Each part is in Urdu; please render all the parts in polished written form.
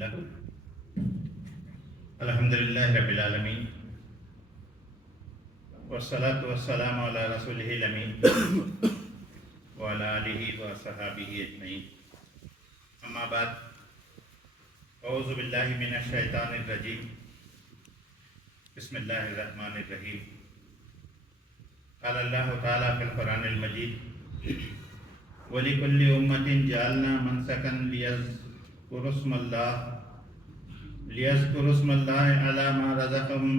لله الحمد لله رب العالمين والصلاة والسلام على رسوله الأمين وعلى آله وصحابه أجمعين أما بعد أعوذ بالله من الشيطان الرجيم بسم الله الرحمن الرحيم قال الله تعالى في القرآن المجيد وَلِكُلِّ أُمَّةٍ جَعَلْنَا مَنْسَكًا لِيَذْكُرُوا اسْمَ اللَّهِ عَلَى مَا رَزَقَهُم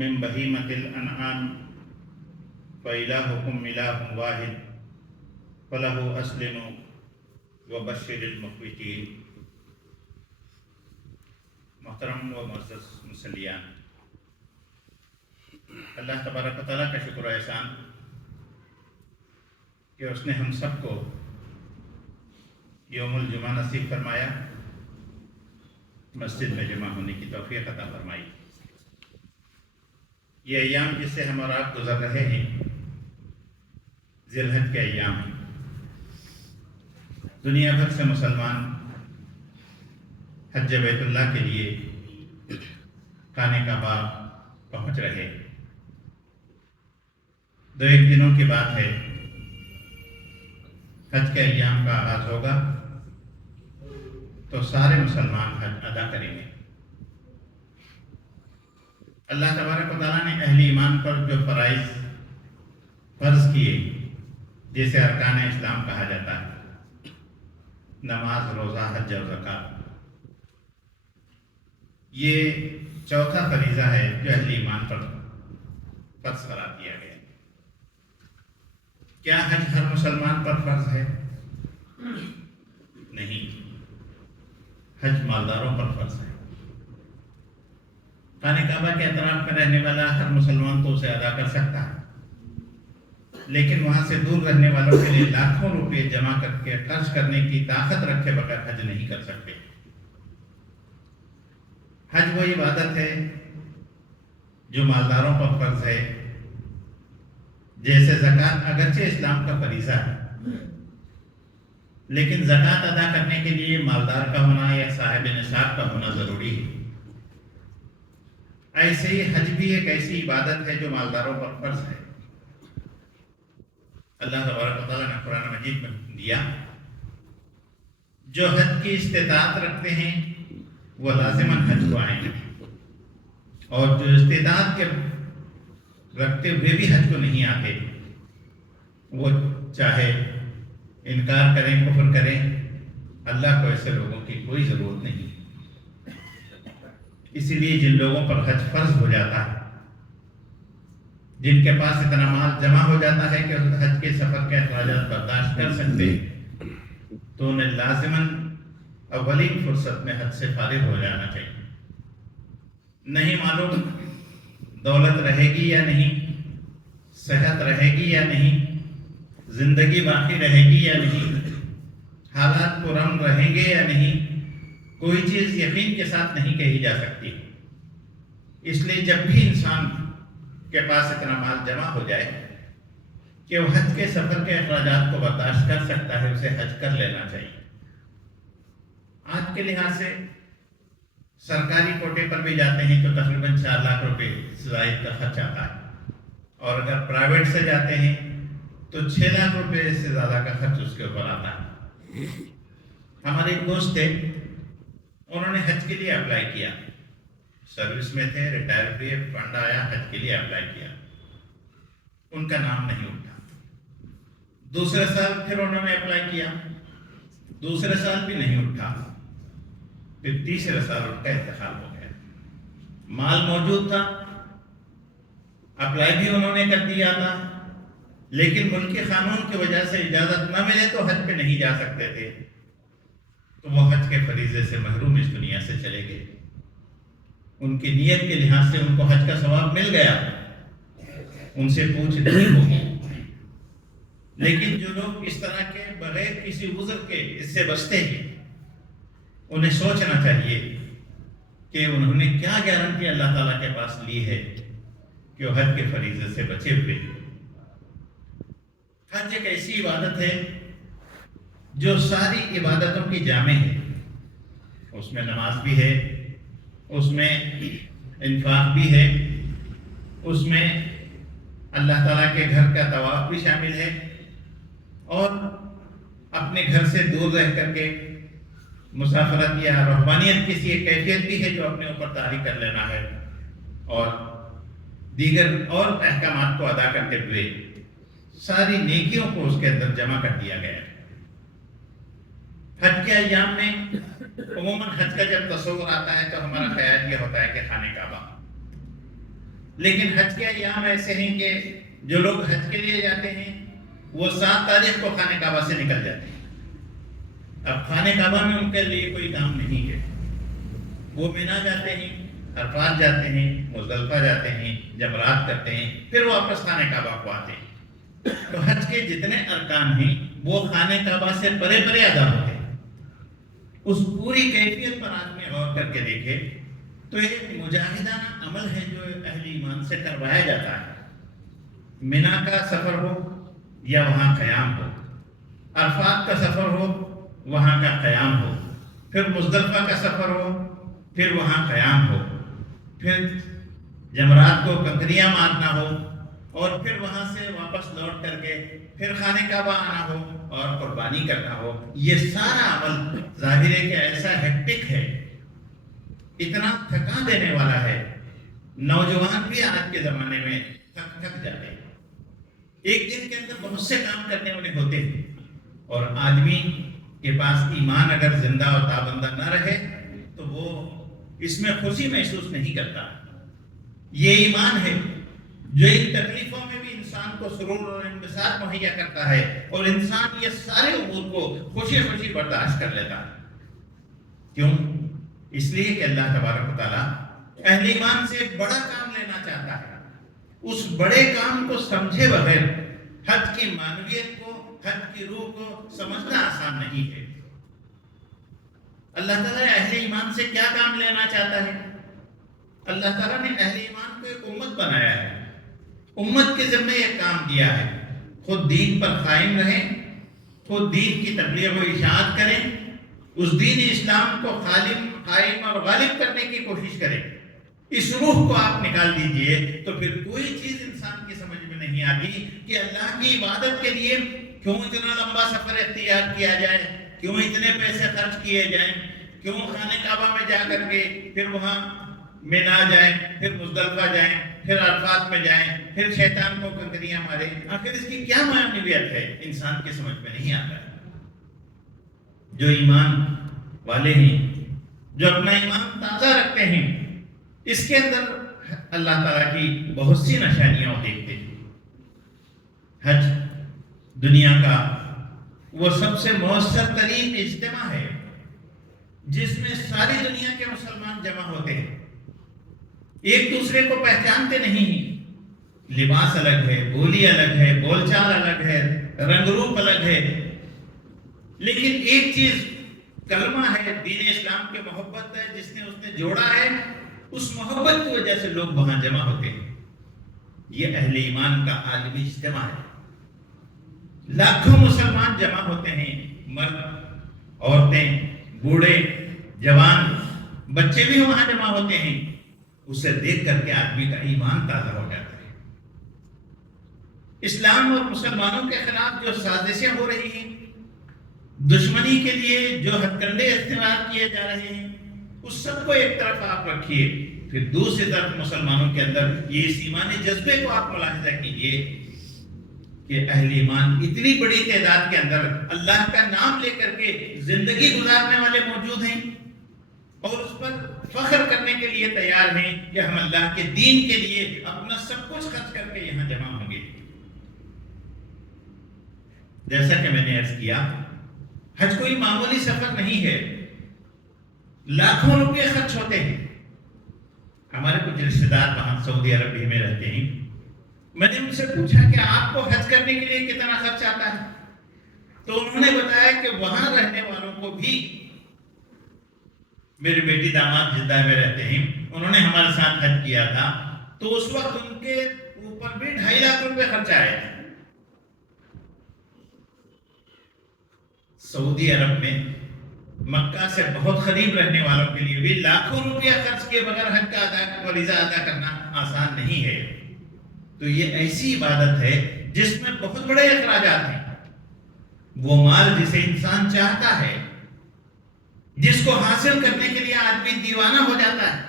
مِّن بَهِيمَةِ الْأَنْعَامِ فَإِلَٰهُكُمْ إِلَٰهٌ وَاحِدٌ فَلَهُ أَسْلِمُوا وَبَشِّرِ الْمُخْبِتِينَ۔ محترم و معزز مسلیان، اللہ تبارک و تعالیٰ کا شکر و احسان کہ اس نے ہم سب کو یوم الجمعہ نصیب فرمایا، مسجد میں جمع ہونے کی توفیق عطا فرمائی۔ یہ ایام جس سے ہم اور آپ گزر رہے ہیں ذی الحج کے ایام ہیں۔ دنیا بھر سے مسلمان حج بیت اللہ کے لیے خانہ کعبہ پہنچ رہے۔ 2-1 دنوں کی بات ہے، حج کے ایام کا آغاز ہوگا تو سارے مسلمان حج ادا کریں گے۔ اللہ تبارک و تعالیٰ نے اہل ایمان پر جو فرائض فرض کیے، جسے ارکان اسلام کہا جاتا ہے، نماز، روزہ، حج اور زکوٰۃ، یہ چوتھا فریضہ ہے جو اہل ایمان پر فرض قرار دیا گیا۔ کیا حج ہر مسلمان پر فرض ہے؟ نہیں، حج مالداروں پر فرض ہے۔ خانہ کعبہ کے اطراف میں رہنے والا ہر مسلمان تو اسے ادا کر سکتا ہے، لیکن وہاں سے دور رہنے والوں کے لیے لاکھوں روپے جمع کر کے خرچ کرنے کی طاقت رکھے بغیر حج نہیں کر سکتے۔ حج وہ عبادت ہے جو مالداروں پر فرض ہے، جیسے زکوٰۃ اگرچہ اسلام کا فریضہ ہے، لیکن زکوٰۃ ادا کرنے کے لیے مالدار کا ہونا یا صاحب نصاب کا ہونا ضروری ہے۔ ایسے ہی حج بھی ایک ایسی عبادت ہے جو مالداروں پر فرض ہے۔ اللہ تبارک و تعالیٰ نے قرآن مجید میں دیا، جو حج کی استطاعت رکھتے ہیں وہ لازماً حج کو آئیں گے، اور جو استطاعت کے رکھتے ہوئے بھی حج کو نہیں آتے، وہ چاہے انکار کریں، کفر کریں، اللہ کو ایسے لوگوں کی کوئی ضرورت نہیں۔ اسی لیے جن لوگوں پر حج فرض ہو جاتا ہے، جن کے پاس اتنا مال جمع ہو جاتا ہے کہ حج کے سفر کے اخراجات برداشت کر سکتے ہیں، تو انہیں لازماً اولین فرصت میں حج سے فارغ ہو جانا چاہیے۔ نہیں معلوم دولت رہے گی یا نہیں، صحت رہے گی یا نہیں، زندگی باقی رہے گی یا نہیں، حالات پرامن رہیں گے یا نہیں، کوئی چیز یقین کے ساتھ نہیں کہی جا سکتی۔ اس لیے جب بھی انسان کے پاس اتنا مال جمع ہو جائے کہ وہ حج کے سفر کے اخراجات کو برداشت کر سکتا ہے، اسے حج کر لینا چاہیے۔ آج کے لحاظ سے سرکاری کوٹے پر بھی جاتے ہیں تو تقریباً 4 لاکھ روپے زائد کا خرچ آتا ہے، اور اگر پرائیویٹ سے جاتے ہیں تو 6 لاکھ روپے سے زیادہ کا خرچ اس کے اوپر آتا ہے۔ ہمارے ایک دوست تھے، انہوں نے حج کے لیے اپلائی کیا، سروس میں تھے، ریٹائر ہوئے، فنڈ آیا، حج کے لیے اپلائی کیا، ان کا نام نہیں اٹھا۔ دوسرے سال پھر انہوں نے اپلائی کیا، دوسرے سال بھی نہیں اٹھا، پھر تیسرے سال ان کا انتقال ہو گیا۔ مال موجود تھا، اپلائی بھی انہوں نے کر دیا تھا، لیکن ملکی قانون کی وجہ سے اجازت نہ ملے تو حج پہ نہیں جا سکتے تھے، تو وہ حج کے فریضے سے محروم اس دنیا سے چلے گئے۔ ان کی نیت کے لحاظ سے ان کو حج کا ثواب مل گیا، ان سے پوچھ نہیں ہوگی، لیکن جو لوگ اس طرح کے بغیر کسی عذر کے اس سے بچتے ہیں، انہیں سوچنا چاہیے کہ انہوں نے کیا گارنٹی اللہ تعالیٰ کے پاس لی ہے کہ وہ حج کے فریضے سے بچے ہوئے۔ حج ایک ایسی عبادت ہے جو ساری عبادتوں کی جامع ہے۔ اس میں نماز بھی ہے، اس میں انفاق بھی ہے، اس میں اللہ تعالیٰ کے گھر کا طواف بھی شامل ہے، اور اپنے گھر سے دور رہ کر کے مسافرت یا روحانیت کی ایک کیفیت بھی ہے جو اپنے اوپر طاری کر لینا ہے، اور دیگر اور احکامات کو ادا کرتے ہوئے ساری نیکیوں کو اس کے اندر جمع کر دیا گیا ہے۔ حج کے ایام میں عموماً حج کا جب تصور آتا ہے تو ہمارا خیال یہ ہوتا ہے کہ خانہ کعبہ، لیکن حج کے ایام ایسے ہیں کہ جو لوگ حج کے لیے جاتے ہیں وہ 7 تاریخ کو خانہ کعبہ سے نکل جاتے ہیں۔ اب خانہ کعبہ میں ان کے لیے کوئی کام نہیں ہے، وہ مینا جاتے ہیں، عرفات جاتے ہیں، مزدلفہ جاتے ہیں، جمرات کرتے ہیں، پھر واپس خانہ کعبہ کو آتے ہیں۔ تو حج کے جتنے ارکان ہیں وہ خانہ کعبہ سے پرے پرے ادا ہوتے ہیں۔ اس پوری کیفیت پر آدمی غور کر کے دیکھے تو ایک مجاہدانہ عمل ہے جو اہل ایمان سے کروایا جاتا ہے۔ مینا کا سفر ہو یا وہاں قیام ہو، عرفات کا سفر ہو وہاں کا قیام ہو، پھر مزدلفہ کا سفر ہو پھر وہاں قیام ہو، پھر جمرات کو کنکریاں مارنا ہو، اور پھر وہاں سے واپس لوٹ کر کے پھر خانہ کعبہ آنا ہو اور قربانی کرنا ہو، یہ سارا عمل ظاہر ہے کہ ایسا ہیکٹک ہے، اتنا تھکا دینے والا ہے، نوجوان بھی آج کے زمانے میں تھک جاتے ہیں۔ ایک دن کے اندر بہت سے کام کرنے والے ہوتے ہیں، اور آدمی کے پاس ایمان اگر زندہ اور تابندہ نہ رہے تو وہ اس میں خوشی محسوس نہیں کرتا۔ یہ ایمان ہے جو ان تکلیفوں میں بھی انسان کو سرور اور انبساط مہیا کرتا ہے، اور انسان یہ سارے امور کو خوشی خوشی برداشت کر لیتا ہے۔ کیوں؟ اس لیے کہ اللہ تبارک و تعالیٰ اہل ایمان سے ایک بڑا کام لینا چاہتا ہے۔ اس بڑے کام کو سمجھے بغیر حج کی معنویت کو، حج کی روح کو سمجھنا آسان نہیں ہے۔ اللہ تعالیٰ اہل ایمان سے کیا کام لینا چاہتا ہے؟ اللہ تعالیٰ نے اہل ایمان کو ایک امت بنایا ہے، امت کے ذمہ ایک کام دیا ہے، خود دین پر قائم رہیں، خود دین کی تبلیغ و اشاعت کریں، اس دین اسلام کو قائم اور غالب کرنے کی کوشش کریں۔ اس روح کو آپ نکال دیجئے تو پھر کوئی چیز انسان کی سمجھ میں نہیں آتی کہ اللہ کی عبادت کے لیے کیوں اتنا لمبا سفر اختیار کیا جائے، کیوں اتنے پیسے خرچ کیے جائیں، کیوں خانہ کعبہ میں جا کر کے پھر وہاں مینا جائیں، پھر مزدلفہ جائیں، پھر عرفات میں جائیں، پھر شیطان کو کنکریاں ماریں۔ آخر اس کی کیا معنویت ہے؟ انسان کی سمجھ میں نہیں آتا ہے۔ جو ایمان والے ہیں، جو اپنا ایمان تازہ رکھتے ہیں، اس کے اندر اللہ تعالیٰ کی بہت سی نشانیاں دیکھتے ہیں۔ حج دنیا کا وہ سب سے مؤثر ترین اجتماع ہے جس میں ساری دنیا کے مسلمان جمع ہوتے ہیں، ایک دوسرے کو پہچانتے نہیں ہیں، لباس الگ ہے، بولی الگ ہے، بول چال الگ ہے، رنگ روپ الگ ہے، لیکن ایک چیز کلمہ ہے، دین اسلام کے محبت ہے جس نے اس نے جوڑا ہے، اس محبت کی وجہ سے لوگ وہاں جمع ہوتے ہیں۔ یہ اہل ایمان کا عالمی اجتماع ہے، لاکھوں مسلمان جمع ہوتے ہیں، مرد، عورتیں، بوڑھے، جوان، بچے بھی وہاں جمع ہوتے ہیں۔ اسے دیکھ کر کے آدمی کا ایمان تازہ ہو جاتا ہے۔ اسلام اور مسلمانوں کے خلاف جو سازشیں ہو رہی ہیں، دشمنی کے لیے جو ہتھ کنڈے استعمال کیے جا رہے ہیں، اس سب کو ایک طرف آپ رکھیے، پھر دوسری طرف مسلمانوں کے اندر یہ اس ایمانی جذبے کو آپ ملاحظہ کیجئے کہ اہل ایمان اتنی بڑی تعداد کے اندر اللہ کا نام لے کر کے زندگی گزارنے والے موجود ہیں، اور اس پر فخر کرنے کے لیے تیار ہیں کہ ہم اللہ کے دین کے لیے اپنا سب کچھ خرچ کر کے یہاں جمع ہوں گے۔ جیسا کہ میں نے عرض کیا، حج کوئی معمولی سفر نہیں ہے، لاکھوں روپے خرچ ہوتے ہیں۔ ہمارے کچھ رشتہ دار وہاں سعودی عرب میں رہتے ہیں، میں نے ان سے پوچھا کہ آپ کو حج کرنے کے لیے کتنا خرچ آتا ہے، تو انہوں نے بتایا کہ وہاں رہنے والوں کو بھی، میری بیٹی داماد جدہ میں رہتے ہیں، انہوں نے ہمارے ساتھ حج کیا تھا، تو اس وقت ان کے اوپر بھی 2.5 لاکھ روپے خرچ آئے۔ سعودی عرب میں مکہ سے بہت قریب رہنے والوں کے لیے بھی لاکھوں روپیہ خرچ کیے بغیر حج کا فریضہ ادا کرنا آسان نہیں ہے. تو یہ ایسی عبادت ہے جس میں بہت بڑے اخراجات ہیں. وہ مال جسے انسان چاہتا ہے، جس کو حاصل کرنے کے لیے آدمی دیوانہ ہو جاتا ہے،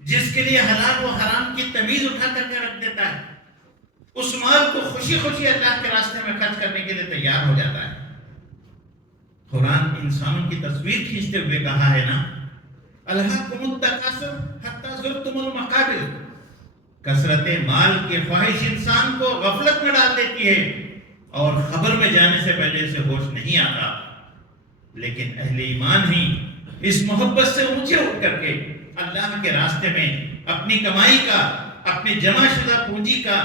جس کے لیے حلال و حرام کی تمیز اٹھا کر کے رکھ دیتا ہے، اس مال کو خوشی خوشی اللہ کے راستے میں خرچ کرنے کے لیے تیار ہو جاتا ہے. قرآن انسانوں کی تصویر کھینچتے ہوئے کہا ہے نا، الہاکم التکاثر حتی زرتم المقابر. کثرت مال کی خواہش انسان کو غفلت میں ڈال دیتی ہے اور خبر میں جانے سے پہلے اسے ہوش نہیں آتا. لیکن اہل ایمان ہی اس محبت سے اونچے اٹھ کر کے اللہ کے راستے میں اپنی کمائی کا، اپنی جمع شدہ پونجی کا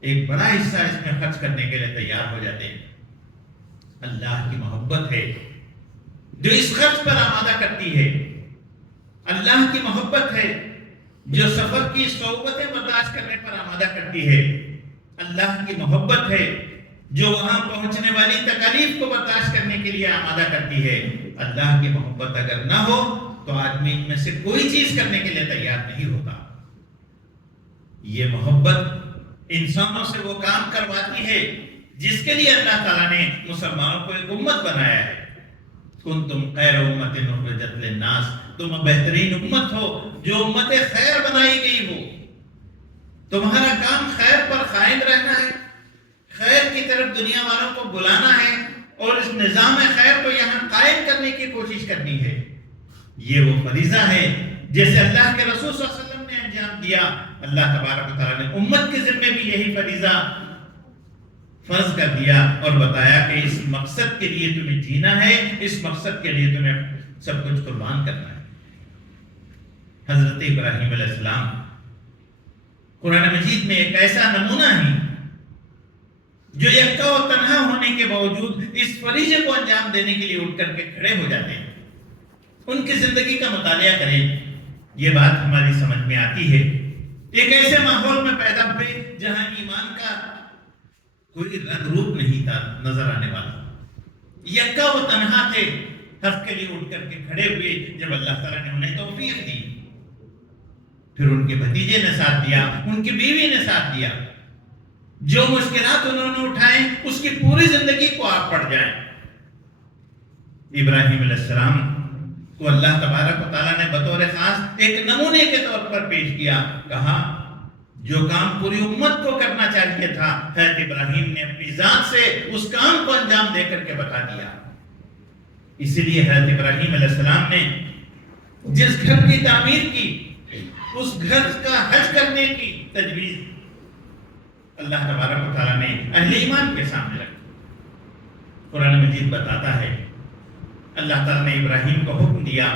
ایک بڑا حصہ اس میں خرچ کرنے کے لیے تیار ہو جاتے ہیں. اللہ کی محبت ہے جو اس خرچ پر آمادہ کرتی ہے. اللہ کی محبت ہے جو سفر کی صعوبتیں برداشت کرنے پر آمادہ کرتی ہے. اللہ کی محبت ہے جو وہاں پہنچنے والی تکالیف کو برداشت کرنے کے لیے آمادہ کرتی ہے. اللہ کی محبت اگر نہ ہو تو آدمی ان میں سے کوئی چیز کرنے کے لیے تیار نہیں ہوتا. یہ محبت انسانوں سے وہ کام کرواتی ہے جس کے لیے اللہ تعالیٰ نے مسلمانوں کو ایک امت بنایا ہے. کنتم خیر امت اخرجت للناس، تم بہترین امت ہو جو امت خیر بنائی گئی ہو. تمہارا کام خیر پر قائم رہنا ہے، خیر کی طرف دنیا والوں کو بلانا ہے اور اس نظام خیر کو یہاں قائم کرنے کی کوشش کرنی ہے. یہ وہ فریضہ ہے جیسے اللہ کے رسول صلی اللہ علیہ وسلم نے انجام دیا. اللہ تبارک و تعالیٰ نے امت کے ذمے بھی یہی فریضہ فرض کر دیا اور بتایا کہ اس مقصد کے لیے تمہیں جینا ہے، اس مقصد کے لیے تمہیں سب کچھ قربان کرنا ہے. حضرت ابراہیم علیہ السلام قرآن مجید میں ایک ایسا نمونہ ہے جو یکا و تنہا ہونے کے باوجود اس فریضے کو انجام دینے کے لیے اٹھ کر کے کھڑے ہو جاتے ہیں. ان کی زندگی کا مطالعہ کریں، یہ بات ہماری سمجھ میں آتی ہے. ایک ایسے ماحول میں پیدا ہوئے جہاں ایمان کا کوئی رنگ روپ نہیں تھا نظر آنے والا. یکا و تنہا تھے، حق کے لیے اٹھ کر کے کھڑے ہوئے جب اللہ تعالیٰ نے انہیں توفیق دی. پھر ان کے بھتیجے نے ساتھ دیا، ان کی بیوی نے ساتھ دیا. جو مشکلات انہوں نے اٹھائیں اس کی پوری زندگی کو آپ پڑ جائیں. ابراہیم علیہ السلام کو اللہ تبارک و تعالیٰ نے بطور خاص ایک نمونے کے طور پر پیش کیا. کہا جو کام پوری امت کو کرنا چاہیے تھا، حضرت ابراہیم نے اپنی ذات سے اس کام کو انجام دے کر کے بتا دیا. اسی لیے حضرت ابراہیم علیہ السلام نے جس گھر کی تعمیر کی، اس گھر کا حج کرنے کی تجویز اللہ تبارک و تعالیٰ نے اہل ایمان کے سامنے رکھی. قرآن مجید بتاتا ہے اللہ تعالیٰ نے ابراہیم کو حکم دیا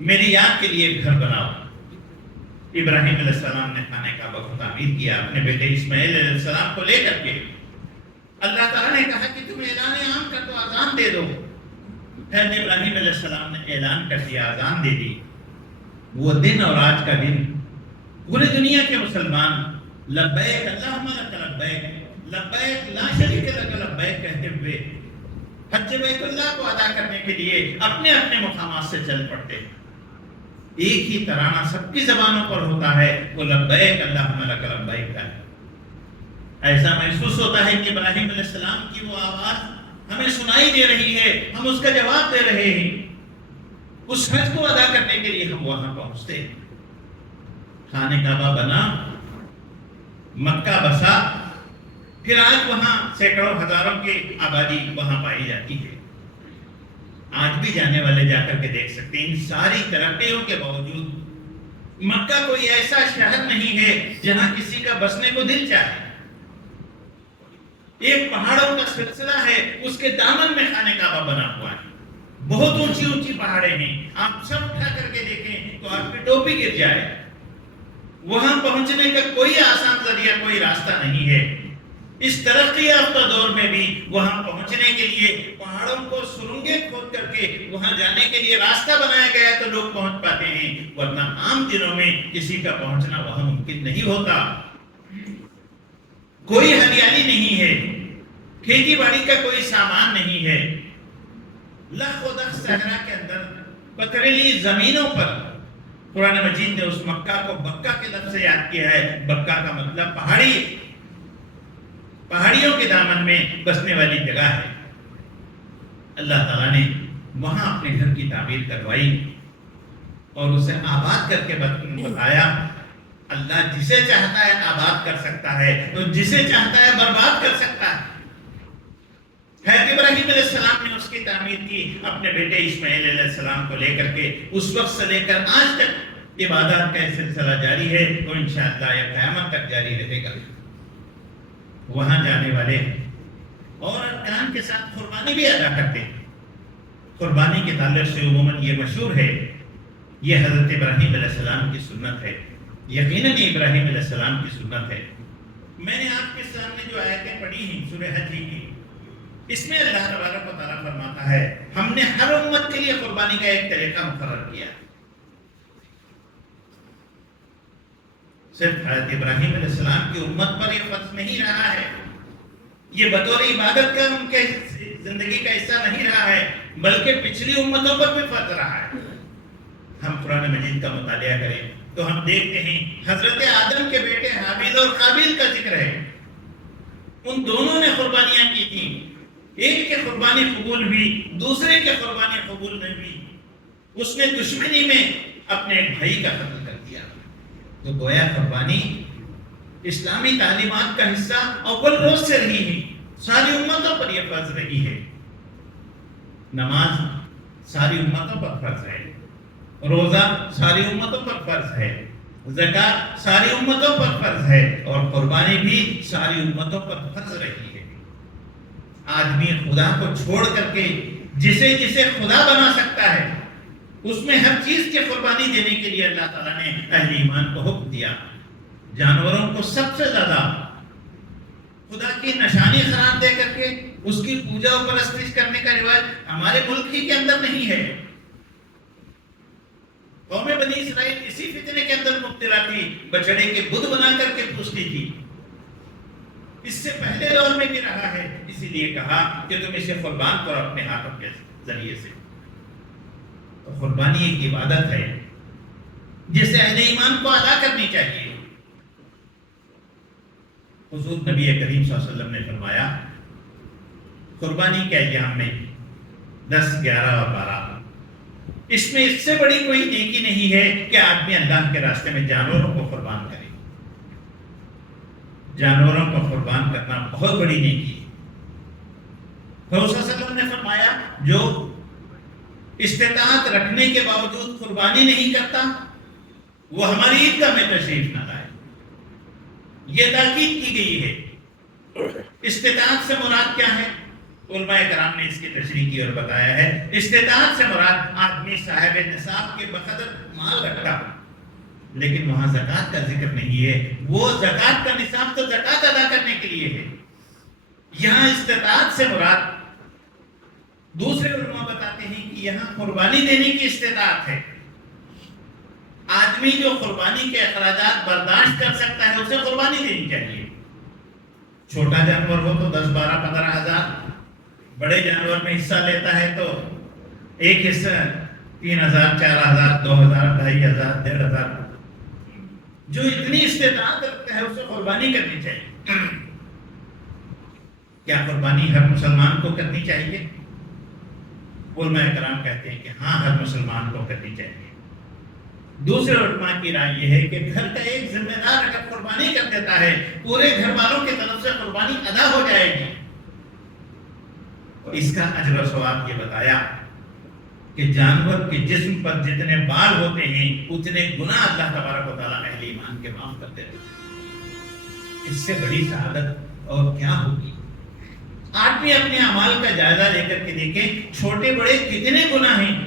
میری یاد کے لیے ایک گھر بناؤ. ابراہیم علیہ السلام نے خانہ کعبہ کو تعمیر کیا اپنے بیٹے اسماعیل علیہ السلام کو لے کر کے. اللہ تعالیٰ نے کہا کہ تم اعلان عام کر دو، اذان دے دو. حضرت ابراہیم علیہ السلام نے اعلان کر دیا، اذان دے دی. وہ دن اور آج کا دن پوری دنیا کے مسلمان لبیک اللہم لک لبیک لبیک لا شریک لک لبیک کہتے ہوئے حج بیت اللہ کو ادا کرنے کے لیے اپنے اپنے مقامات سے چل پڑتے. ایک ہی ترانہ سب کی زبانوں پر ہوتا ہے، وہ لبیک اللہم لک لبیک کا ہے. ایسا محسوس ہوتا ہے کہ ابراہیم علیہ السلام کی وہ آواز ہمیں سنائی دے رہی ہے، ہم اس کا جواب دے رہے ہیں. اس حج کو ادا کرنے کے لیے ہم وہاں پہنچتے. خانہ کعبہ بنا، مکہ بسا، پھر آج وہاں سینکڑوں ہزاروں کی آبادی وہاں پائی جاتی ہے. آج بھی جانے والے جا کر کے دیکھ سکتے ہیں. ان ساری ترقیوں کے باوجود مکہ کوئی ایسا شہر نہیں ہے جہاں کسی کا بسنے کو دل چاہے. ایک پہاڑوں کا سلسلہ ہے، اس کے دامن میں خانہ کعبہ بنا ہوا ہے. بہت اونچی اونچی پہاڑیں ہیں، آپ سب اٹھا کر کے دیکھیں تو آپ کی ٹوپی گر جائے. وہاں پہنچنے کا کوئی آسان ذریعہ، کوئی راستہ نہیں ہے. اس ترقی یافتہ دور میں بھی وہاں پہنچنے کے لیے پہاڑوں کو سرنگیں کھود کر کے وہاں جانے کے لیے راستہ بنایا گیا تو لوگ پہنچ پاتے ہیں، ورنہ عام دنوں میں کسی کا پہنچنا وہاں ممکن نہیں ہوتا. کوئی ہریالی نہیں ہے، کھیتی باڑی کا کوئی سامان نہیں ہے. لخ و دخ صحرا کے اندر پتھریلی زمینوں پر قرآن مجید نے اس مکہ کو بکہ کے لفظ سے یاد کیا ہے. بکہ کا مطلب پہاڑیوں کے دامن میں بسنے والی جگہ ہے. اللہ تعالیٰ نے وہاں اپنے گھر کی تعمیر کروائی اور اسے آباد کر کے بتایا اللہ جسے چاہتا ہے آباد کر سکتا ہے اور جسے چاہتا ہے برباد کر سکتا ہے. حضرت ابراہیم علیہ السلام نے اس کی تعمیر کی اپنے بیٹے اسماعیل علیہ السلام کو لے کر کے. اس وقت سے لے کر آج تک عبادات کا سلسلہ جاری ہے اور انشاءاللہ یہ قیامت تک جاری رہے گا. وہاں جانے والے اور ارکان کے ساتھ قربانی بھی ادا کرتے ہیں. قربانی کے تعلق سے عموماً یہ مشہور ہے یہ حضرت ابراہیم علیہ السلام کی سنت ہے. یقیناً یہ ابراہیم علیہ السلام کی سنت ہے. میں نے آپ کے سامنے جو آیتیں پڑھی ہیں سورہ حج کی، اس میں اللہ تبارک و تعالیٰ فرماتا ہے ہم نے ہر امت کے لیے قربانی کا ایک طریقہ مقرر کیا. صرف حضرت ابراہیم علیہ السلام کی امت پر یہ فرض نہیں رہا ہے، یہ بطور عبادت کا ان کے زندگی کا حصہ نہیں رہا ہے، بلکہ پچھلی امتوں پر بھی فرض رہا ہے. ہم قرآن مجید کا مطالعہ کریں تو ہم دیکھتے ہیں حضرت آدم کے بیٹے حابیل اور قابیل کا ذکر ہے. ان دونوں نے قربانیاں کی تھیں. ایک کے قربانی قبول ہوئی، دوسرے کے قربانی قبول نہیں ہوئی. اس نے دشمنی میں اپنے ایک بھائی کا قتل کر دیا. تو گویا قربانی اسلامی تعلیمات کا حصہ اول روز سے رہی ہے. ساری امتوں پر یہ فرض رہی ہے. نماز ساری امتوں پر فرض ہے، روزہ ساری امتوں پر فرض ہے، زکوٰۃ ساری امتوں پر فرض ہے، اور قربانی بھی ساری امتوں پر فرض رہی ہے. آدمی خدا کو چھوڑ کر کے جسے جسے خدا بنا سکتا ہے اس میں ہر چیز کی قربانی دینے کے لیے اللہ تعالیٰ نے اہل ایمان کو حکم دیا. جانوروں کو سب سے زیادہ خدا کی نشانی قرار دے کر کے اس کی پوجا و پرستش کرنے کا رواج ہمارے ملک ہی کے اندر نہیں ہے. قوم بنی اسرائیل اسی فتنے کے اندر مبتلا تھی، بچڑے کے بت بنا کر کے پوجتی تھی. اس سے پہلے دور میں بھی رہا ہے، اسی لیے کہا کہ تم اسے قربان کرو اپنے ہاتھوں کے ذریعے سے. تو قربانی ایک عبادت ہے جسے اہل ایمان کو ادا کرنی چاہیے. حضور نبی کریم صلی اللہ علیہ وسلم نے فرمایا قربانی کے ایام میں 10، 11 اور 12 اس میں اس سے بڑی کوئی نیکی نہیں ہے کہ آدمی اللہ کے راستے میں جانوروں کو قربان کرے. جانوروں کو قربان کرنا بہت بڑی نیکی ہے. حضور صلی اللہ علیہ وسلم نے فرمایا جو استطاعت رکھنے کے باوجود قربانی نہیں کرتا وہ ہماری عیدگاہ میں تشریف نہ لائے. یہ تاکید کی گئی ہے. استطاعت سے مراد کیا ہے؟ علماء کرام نے اس کی تشریح کی اور بتایا ہے استطاعت سے مراد آدمی صاحب نصاب کے بقدر مال رکھتا، لیکن وہاں زکوٰۃ کا ذکر نہیں ہے. وہ زکوٰۃ کا نصاب تو زکوٰۃ ادا کرنے کے لیے ہے. یہاں استطاعت سے مراد دوسرے علماء بتاتے ہیں کہ یہاں قربانی دینے کی استطاعت ہے. آدمی جو قربانی کے اخراجات برداشت کر سکتا ہے اسے قربانی دینی چاہیے. چھوٹا جانور ہو تو 10، 12، 15 ہزار، بڑے جانور میں حصہ لیتا ہے تو ایک حصہ 3000، 4000، 2000، 2500، 1500. جو اتنی استطاعت رکھتا ہے اسے قربانی کرنی چاہیے. کیا قربانی ہر مسلمان کو کرنی چاہیے؟ علماء کرام کہتے ہیں کہ ہاں ہر مسلمان کو کرنی چاہیے. دوسرے علماء کی رائے یہ ہے کہ گھر کا ایک ذمہ دار اگر قربانی کر دیتا ہے پورے گھر والوں کی طرف سے قربانی ادا ہو جائے گی. اور اس کا اجر و ثواب یہ بتایا کہ جانور کے جسم پر جتنے بال ہوتے ہیں اتنے گناہ اللہ تبارک و تعالیٰ اہل ایمان کے معاف کرتے رہتے ہیں. اس سے بڑی سعادت اور کیا ہوگی؟ آدمی اپنے اعمال کا جائزہ لے کر کے دیکھیں چھوٹے بڑے کتنے گناہ ہیں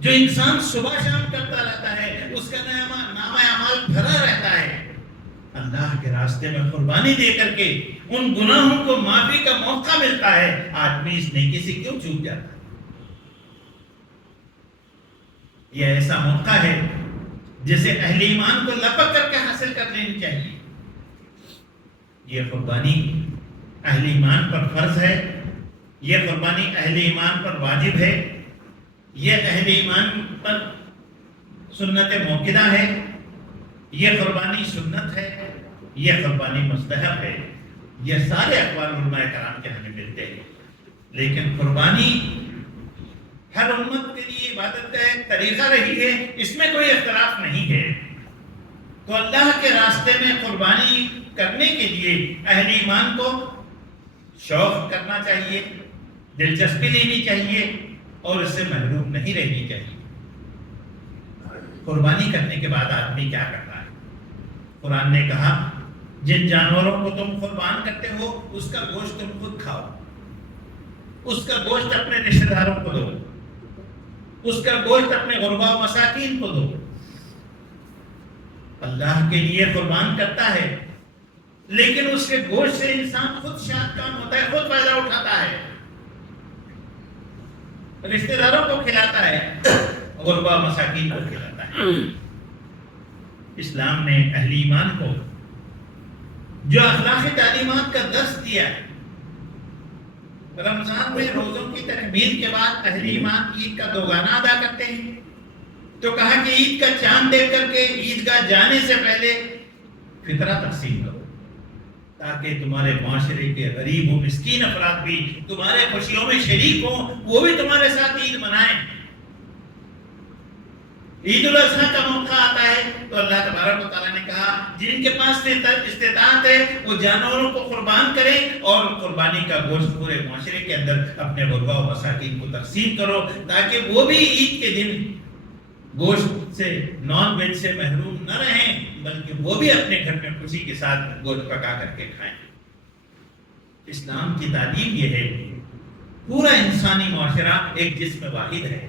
جو انسان صبح شام کرتا رہتا ہے، اس کا نامہ اعمال بھرا رہتا ہے. اللہ کے راستے میں قربانی دے کر کے ان گناہوں کو معافی کا موقع ملتا ہے. آدمی اس نیکی سے کیوں چوک جاتا ہے؟ یہ ایسا موقع ہے جسے اہل ایمان کو لپک کر کے حاصل کر لینی چاہیے. یہ قربانی اہل ایمان پر فرض ہے یہ قربانی اہل ایمان پر واجب ہے، یہ اہل ایمان پر سنت موقدہ ہے، یہ قربانی سنت ہے، یہ قربانی مستحب ہے، یہ سارے اقوال علماء کرام کے ہمیں ملتے ہیں۔ لیکن قربانی ہر امت کے لیے عبادت کا ایک طریقہ رہی ہے، اس میں کوئی اختلاف نہیں ہے۔ تو اللہ کے راستے میں قربانی کرنے کے لیے اہل ایمان کو شوق کرنا چاہیے، دلچسپی لینی چاہیے اور اس سے محروم نہیں رہنی چاہیے۔ قربانی کرنے کے بعد آدمی کیا کرتا ہے؟ قرآن نے کہا جن جانوروں کو تم قربان کرتے ہو اس کا گوشت تم خود کھاؤ، اس کا گوشت اپنے رشتہ داروں کو دو، اس کا گوشت اپنے غربا و مساکین کو دو۔ اللہ کے لیے قربان کرتا ہے لیکن اس کے گوشت سے انسان خود شاد کام ہوتا ہے، خود فائدہ اٹھاتا ہے، رشتہ داروں کو کھلاتا ہے، غربا مساکین کو کھلاتا ہے۔ اسلام نے اہل ایمان کو جو اخلاقی تعلیمات کا درس دیا ہے، رمضان میں روزوں کی تکمیل کے بعد اہل ایمان عید کا دوگانہ ادا کرتے ہیں، تو کہا کہ عید کا چاند دیکھ کر کے عیدگاہ جانے سے پہلے فطرہ تقسیم کرو تاکہ تمہارے معاشرے کے غریب و مسکین افراد بھی تمہارے خوشیوں میں شریک ہوں، وہ بھی تمہارے ساتھ عید منائیں۔ عید الاضحیٰ کا موقع آتا ہے تو اللہ تبارک و تعالیٰ نے کہا جن کے پاس استطاعت ہے وہ جانوروں کو قربان کریں اور قربانی کا گوشت پورے معاشرے کے اندر اپنے غربا و مساکین کو تقسیم کرو تاکہ وہ بھی عید کے دن گوشت سے، نان ویج سے محروم نہ رہیں، بلکہ وہ بھی اپنے گھر میں خوشی کے ساتھ گوشت پکا کر کے کھائیں۔ اسلام کی تعلیم یہ ہے پورا انسانی معاشرہ ایک جسم واحد ہے،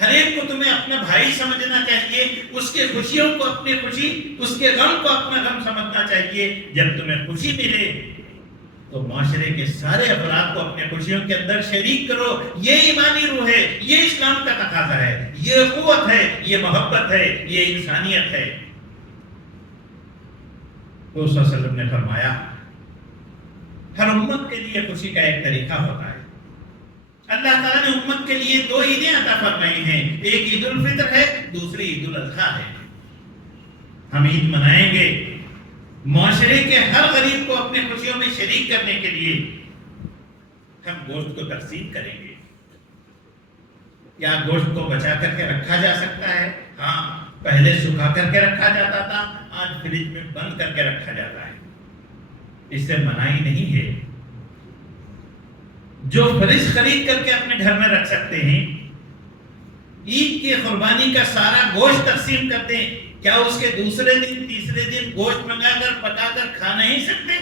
ہر ایک کو تمہیں اپنا بھائی سمجھنا چاہیے، اس کے خوشیوں کو اپنی خوشی، اس کے غم کو اپنا غم سمجھنا چاہیے۔ جب تمہیں خوشی ملے تو معاشرے کے سارے افراد کو اپنے خوشیوں کے اندر شریک کرو۔ یہ ایمانی روح ہے، یہ اسلام کا تقاضا ہے، یہ قوت ہے، یہ محبت ہے، یہ انسانیت ہے۔ تو صلی اللہ علیہ وسلم نے فرمایا ہر امت کے لیے خوشی کا ایک طریقہ ہوتا ہے۔ اللہ تعالیٰ نے امت کے لیے دو عیدیں عطا فرمائی ہیں، ایک عید الفطر ہے، دوسری عید الاضحیٰ ہے۔ ہم عید منائیں گے معاشرے کے ہر غریب کو اپنے خوشیوں میں شریک کرنے کے لیے، ہم گوشت کو تقسیم کریں گے۔ کیا گوشت کو بچا کر کے رکھا جا سکتا ہے؟ ہاں، پہلے سکھا کر کے رکھا جاتا تھا، آج فریج میں بند کر کے رکھا جاتا ہے، اس سے منائی نہیں ہے۔ جو فریج خرید کر کے اپنے گھر میں رکھ سکتے ہیں، عید کی قربانی کا سارا گوشت تقسیم کر دیں، کیا اس کے دوسرے دن تیسرے دن گوشت منگا کر پکا کر کھا نہیں سکتے؟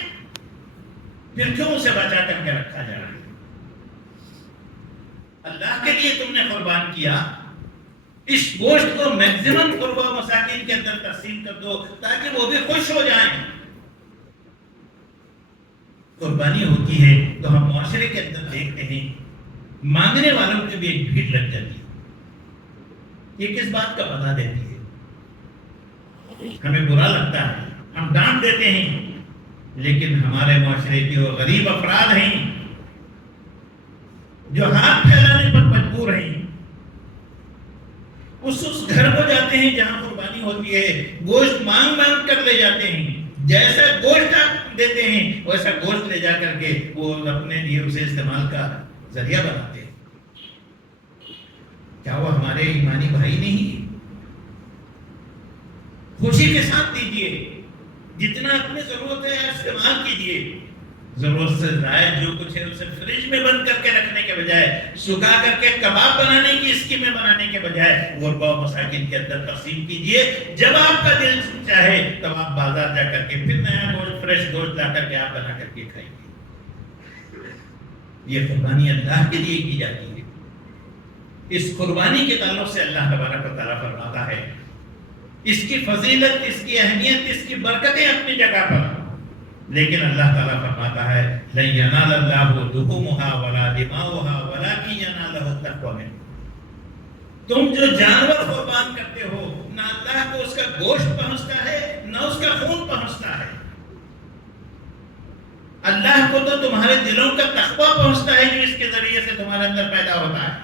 پھر کیوں اسے بچا کر کے رکھا جا رہا ہے؟ اللہ کے لیے تم نے قربان کیا، اس گوشت کو میکسیمم غربا و مساکین کے اندر تقسیم کر دو تاکہ وہ بھی خوش ہو جائیں۔ قربانی ہوتی ہے تو ہم معاشرے کے اندر دیکھتے ہیں مانگنے والوں کی بھی ایک بھیڑ لگ جاتی ہے۔ یہ کس بات کا بتا دیتی ہے؟ ہمیں برا لگتا ہے، ہم ڈانٹ دیتے ہیں، لیکن ہمارے معاشرے کے وہ غریب افراد ہیں جو ہاتھ پھیلانے پر مجبور ہیں، اس گھر کو جاتے ہیں جہاں قربانی ہوتی ہے، گوشت مانگ مانگ کر لے جاتے ہیں، جیسا گوشت آپ دیتے ہیں ویسا گوشت لے جا کر کے وہ اپنے لیے اسے استعمال کا ذریعہ بناتے ہیں۔ کیا وہ ہمارے ایمانی بھائی نہیں؟ خوشی کے ساتھ دیجیے، جتنا اپنی ضرورت ہے استعمال کیجیے، ضرورت سے زائد جو کچھ ہے اسے فریج میں بند کر کے رکھنے کے بجائے، سکھا کر کے کباب بنانے کی اسکیمیں بنانے کے بجائے غربا و مساکین کے اندر تقسیم کیجیے۔ جب آپ کا دل چاہے تب آپ بازار جا کر کے پھر نیا گوشت، فریش گوشت لا کر کے آپ بنا کر کے کھائیں گے۔ یہ قربانی اللہ کے لیے کی جاتی ہے۔ اس قربانی کے تعلق سے اللہ تبارک و تعالیٰ فرماتا ہے اس کی فضیلت، اس کی اہمیت، اس کی برکتیں اپنی جگہ پر، لیکن اللہ تعالیٰ فرماتا ہے لَن يَنَالَ اللَّهُ لُحُومُهَا وَلَا دِمَاؤُهَا وَلَٰكِن يَنَالُهُ التَّقْوَىٰ مِنكُمْ۔ تم جو جانور قربان کرتے ہو، نہ اللہ کو اس کا گوشت پہنچتا ہے نہ اس کا خون پہنچتا ہے۔ اللہ کو تو تمہارے دلوں کا تقویٰ پہنچتا ہے جو اس کے ذریعے سے تمہارے اندر پیدا ہوتا ہے.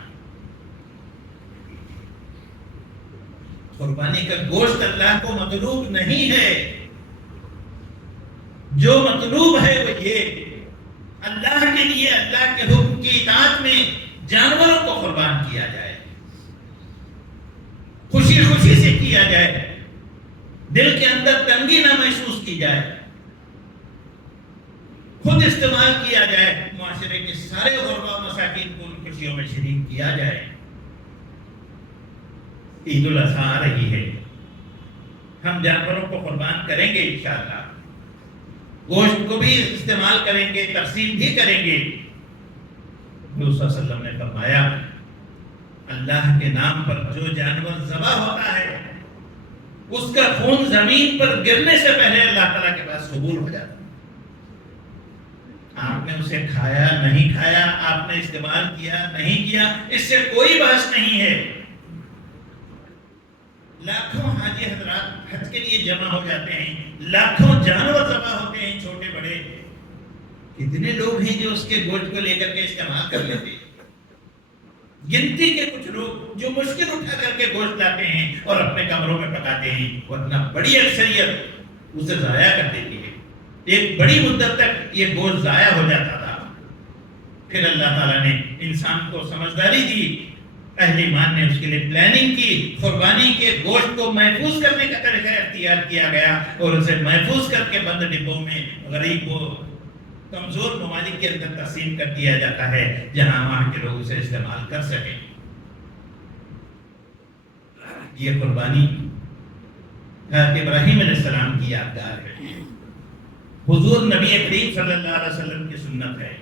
قربانی کا گوشت اللہ کو مطلوب نہیں ہے. جو مطلوب ہے وہ یہ اللہ کے لیے اللہ کے حکم کی اطاعت میں جانوروں کو قربان کیا جائے, خوشی خوشی سے کیا جائے, دل کے اندر تنگی نہ محسوس کی جائے, خود استعمال کیا جائے, معاشرے کے سارے غربا مساکین کو ان خوشیوں میں شریک کیا جائے. عید الاضحیٰ آ رہی ہے, ہم جانوروں کو قربان کریں گے انشاءاللہ, گوشت کو بھی استعمال کریں گے, تقسیم بھی کریں گے. حضور صلی اللہ علیہ وسلم نے فرمایا اللہ کے نام پر جو جانور ذبح ہوتا ہے اس کا خون زمین پر گرنے سے پہلے اللہ تعالیٰ کے پاس قبول ہو جاتا ہے. آپ نے اسے کھایا نہیں کھایا, آپ نے استعمال کیا نہیں کیا, اس سے کوئی بحث نہیں ہے. لاکھوں حاجی حضرات حج کے لیے جمع ہو جاتے ہیں, لاکھوں جانور ذبح ہوتے ہیں چھوٹے بڑے. کتنے لوگ ہیں جو اس کے گوشت کو لے کر کے استعمال کر لیتے ہیں؟ گنتی کے کچھ لوگ جو مشکل اٹھا کر کے گوشت لاتے ہیں اور اپنے کمروں میں پکاتے ہیں, ورنہ بڑی اکثریت اسے ضائع کر دیتی ہے. ایک بڑی مدت تک یہ گوشت ضائع ہو جاتا تھا. پھر اللہ تعالیٰ نے انسان کو سمجھداری دی, اہل ایمان نے اس کے لیے پلاننگ کی, قربانی کے گوشت کو محفوظ کرنے کا طریقہ اختیار کیا گیا اور اسے محفوظ کر کے بند ڈبوں میں غریب و کمزور ممالک کے اندر تقسیم کر دیا جاتا ہے جہاں وہاں کے لوگ اسے استعمال کر سکیں. یہ قربانی حضرت ابراہیم علیہ السلام کی یادگار ہے, حضور نبی کریم صلی اللہ علیہ وسلم کی سنت ہے.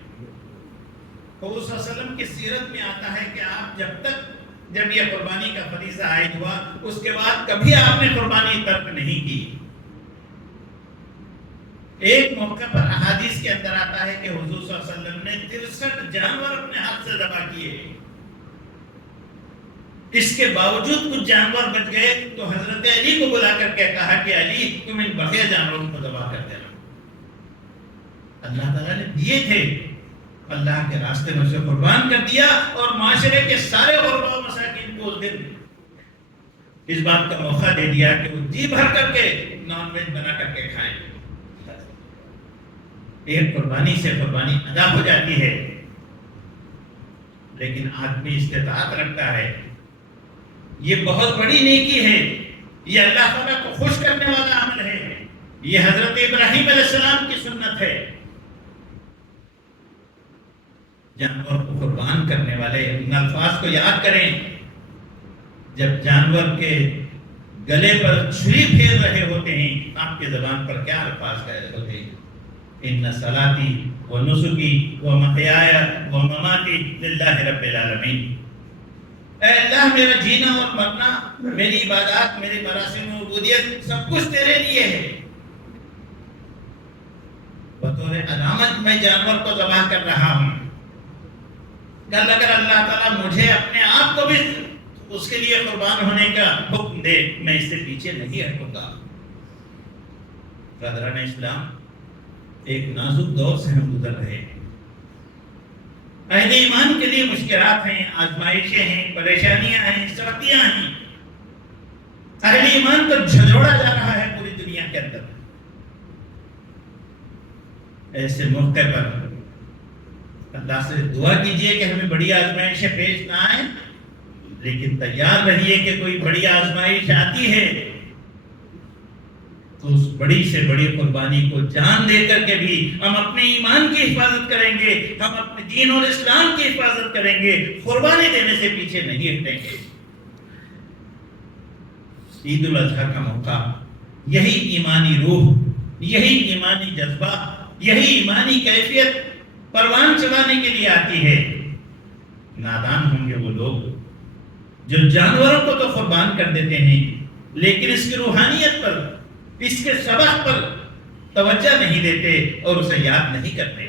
حضور صلی اللہ علیہ وسلم کی سیرت میں آتا ہے کہ آپ جب یہ قربانی کا فریضہ عائد ہوا اس کے بعد کبھی آپ نے قربانی ترک نہیں کی. ایک موقع پر احادیث کے اندر آتا ہے کہ حضور صلی اللہ علیہ وسلم نے 63 جانور اپنے ہاتھ سے ذبح کیے. اس کے باوجود کچھ جانور بچ گئے تو حضرت علی کو بلا کر کے کہا کہ علی تم ان بقیہ جانوروں کو ذبح کر دینا. اللہ تعالیٰ نے دیے تھے, اللہ کے راستے میں سے قربان کر دیا اور معاشرے کے سارے غربا و مساکین کو اس دن اس بات کا موقع دے دیا کہ وہ جی بھر کر کے نان ویج بنا کر کے کھائیں. ایک قربانی سے قربانی ادا ہو جاتی ہے, لیکن آدمی استطاعت رکھتا ہے. یہ بہت بڑی نیکی ہے, یہ اللہ تعالیٰ کو خوش کرنے والا عمل ہے. یہ حضرت ابراہیم علیہ السلام کی سنت ہے. جانور کو قربان کرنے والے ان الفاظ کو یاد کریں. جب جانور کے گلے پر چھری پھیر رہے ہوتے ہیں آپ کی زبان پر کیا الفاظ کہے ہوتے ہیں؟ ان صلاتی و نسکی و محیای و مماتی للہ رب العالمین. اے اللہ میرا جینا اور مرنا, میری عبادات, میری مراسم و عبودیت سب کچھ تیرے لیے ہے. بطور علامت میں جانور کو ذبح کر رہا ہوں. کل اگر اللہ تعالیٰ مجھے اپنے آپ کو بھی اس کے لیے قربان ہونے کا حکم دے میں اس سے پیچھے نہیں ہٹوں گا. برادران اسلام, ایک نازک دور سے ہم گزر رہے ہیں. اہل ایمان کے لیے مشکلات ہیں, آزمائشیں ہیں, پریشانیاں ہیں, سختیاں ہیں. اہل ایمان کو جھنجھوڑا جا رہا ہے پوری دنیا کے اندر. ایسے موقع پر اللہ سے دعا کیجئے کہ ہمیں بڑی آزمائشیں پیش نہ آئیں, لیکن تیار رہیے کہ کوئی بڑی آزمائش آتی ہے تو اس بڑی سے بڑی قربانی کو جان دے کر کے بھی ہم اپنے ایمان کی حفاظت کریں گے, ہم اپنے دین اور اسلام کی حفاظت کریں گے, قربانی دینے سے پیچھے نہیں ہٹیں گے. عید الاضحیٰ کا موقع یہی ایمانی روح, یہی ایمانی جذبہ, یہی ایمانی کیفیت پروان چلانے کے لیے آتی ہے. نادان ہوں گے وہ لوگ جو جانوروں کو تو قربان کر دیتے ہیں لیکن اس کی روحانیت پر, اس کے سبق پر توجہ نہیں دیتے اور اسے یاد نہیں کرتے.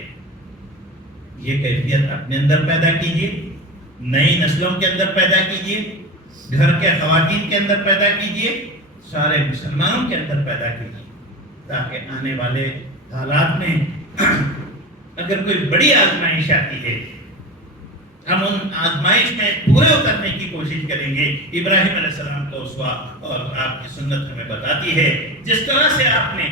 یہ کیفیت اپنے اندر پیدا کیجیے, نئی نسلوں کے اندر پیدا کیجیے, گھر کے خواتین کے اندر پیدا کیجیے, سارے مسلمانوں کے اندر پیدا کیجیے, تاکہ آنے والے حالات میں اگر کوئی بڑی آزمائش آتی ہے ہم ان آزمائش میں پورے اترنے کی کوشش کریں گے. ابراہیم علیہ السلام کا اسوہ اور آپ کی سنت ہمیں بتاتی ہے جس طرح سے آپ نے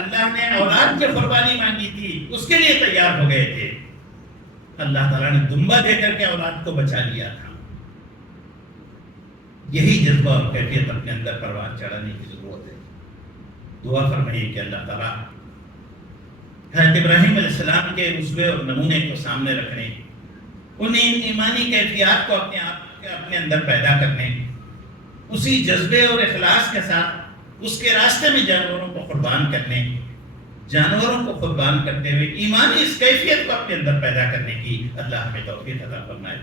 اللہ نے اولاد کی قربانی مانگی تھی اس کے لیے تیار ہو گئے تھے. اللہ تعالیٰ نے دمبا دے کر کے اولاد کو بچا لیا تھا. یہی جذبہ اور کیفیت اپنے اندر پروان چڑھانے کی ضرورت ہے. دعا فرمائیے کہ اللہ تعالیٰ حضرت ابراہیم علیہ السلام کے اسوے اور نمونے کو سامنے رکھنے، انہیں ایمانی کیفیات کو اپنے اندر پیدا کرنے، اسی جذبے اور اخلاص کے ساتھ اس کے راستے میں جانوروں کو قربان کرنے، جانوروں کو قربان کرتے ہوئے ایمانی اس کیفیت کو اپنے اندر پیدا کرنے کی اللہ ہمیں توفیق عطا فرمائے.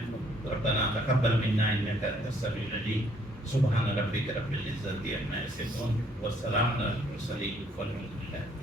ربنا تقبل منا انك انت السميع العليم. سبحان ربك رب العزة عما يصفون والسلام على المرسلين والحمد لله.